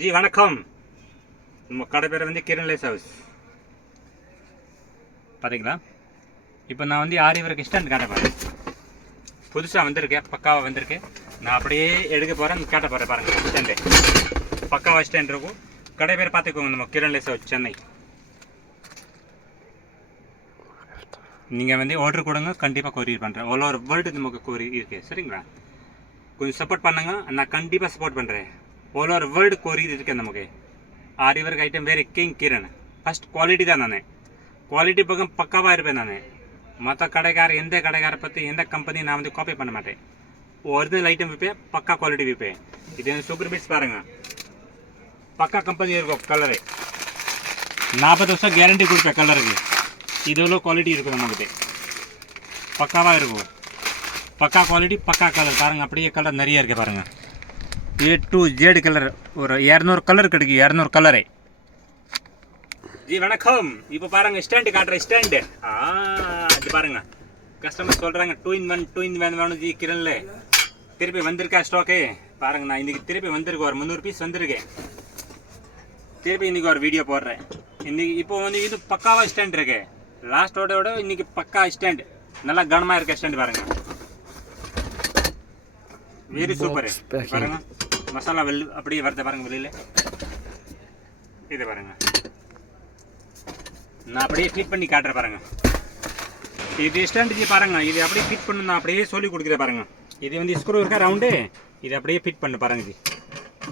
G வணக்கம். நம்ம கடை பேர் வந்து கிரண் லேஸ் ஹவுஸ் பார்த்தீங்களா? இப்போ நான் வந்து ஆரி ஒர்க் ஸ்டாண்ட் காட்ட போகிறேன். புதுசாக வந்திருக்கேன், பக்காவாக வந்திருக்கேன். நான் அப்படியே எடுக்க போகிறேன், காட்ட போகிறேன். பாருங்கள், ஸ்டாண்டு பக்காவாக ஸ்டாண்ட் இருக்கும். கடை பேர் பார்த்துக்கோங்க, நம்ம கிரண் லேஸ் ஹவுஸ் சென்னை. நீங்கள் வந்து ஆர்டர் கொடுங்க, கண்டிப்பாக கொரியர் பண்ணுறேன். ஆல் ஓவர் வேர்ல்டு நமக்கு கொரியர் இருக்குது, சரிங்களா? கொஞ்சம் சப்போர்ட் பண்ணுங்க, நான் கண்டிப்பாக சப்போர்ட் பண்ணுறேன். ஆல் ஓவர் வேர்ல்டு கொரியர் இருக்குது நமக்கு. ஆரி ஒர்க் ஐட்டம் வேறு கிங் கிரண். ஃபஸ்ட் குவாலிட்டி தான். நான் குவாலிட்டி பக்கம் பக்காவாக இருப்பேன். நான் மற்ற கடைக்கார எந்த கடைக்காரை பற்றி எந்த கம்பெனி நான் வந்து காப்பி பண்ண மாட்டேன். ஒரிஜினல் ஐட்டம் விற்பேன், பக்கா குவாலிட்டி விற்பேன். இது வந்து சூப்பர் பீட்ஸ் பாருங்கள், பக்கா கம்பெனி இருக்கும். கலரு 40 வருஷம் கேரண்டி கொடுப்பேன் கலருக்கு. இது எவ்வளோ குவாலிட்டி இருக்கும் நம்மகிட்ட, பக்காவாக இருக்கும். பக்கா குவாலிட்டி, பக்கா கலர் பாருங்கள். அப்படியே கலர் நிறைய இருக்குது பாருங்கள். A to Z கலர் ஒரு 200 கலர் கிடைக்கும். 200 கலரு. ஜி வணக்கம். இப்போ பாருங்கள், ஸ்டாண்டு காட்டுறேன். ஸ்டாண்டு இது பாருங்கள். கஸ்டமர் சொல்கிறாங்க 2 in 1 2 in 1 வேணும் ஜி கிரணில். திருப்பி வந்திருக்கா ஸ்டாக்கு பாருங்கள். நான் இன்றைக்கி திருப்பி வந்திருக்கு, ஒரு 300 பீஸ் வந்திருக்கேன். திருப்பி இன்றைக்கி ஒரு வீடியோ போடுறேன். இன்றைக்கி இப்போ வந்து இது பக்காவாக ஸ்டாண்ட் இருக்கு. லாஸ்ட்டோட இன்றைக்கி பக்கா ஸ்டாண்டு, நல்லா கனமாக இருக்க ஸ்டாண்டு பாருங்கள். வெரி சூப்பர் பாருங்கள். மசாலா அப்படியே வரத பாருங்கள் வெளியில். இது பாருங்கள், நான் அப்படியே ஃபிட் பண்ணி காட்டுறேன் பாருங்கள். இது ஸ்டாண்டு பாருங்கள். இது அப்படியே ஃபிட் பண்ணு, நான் அப்படியே சொல்லி கொடுக்குறேன் பாருங்கள். இது வந்து ஸ்க்ரூ இருக்கா ரவுண்டு, இது அப்படியே ஃபிட் பண்ணு பாருங்கள் ஜி.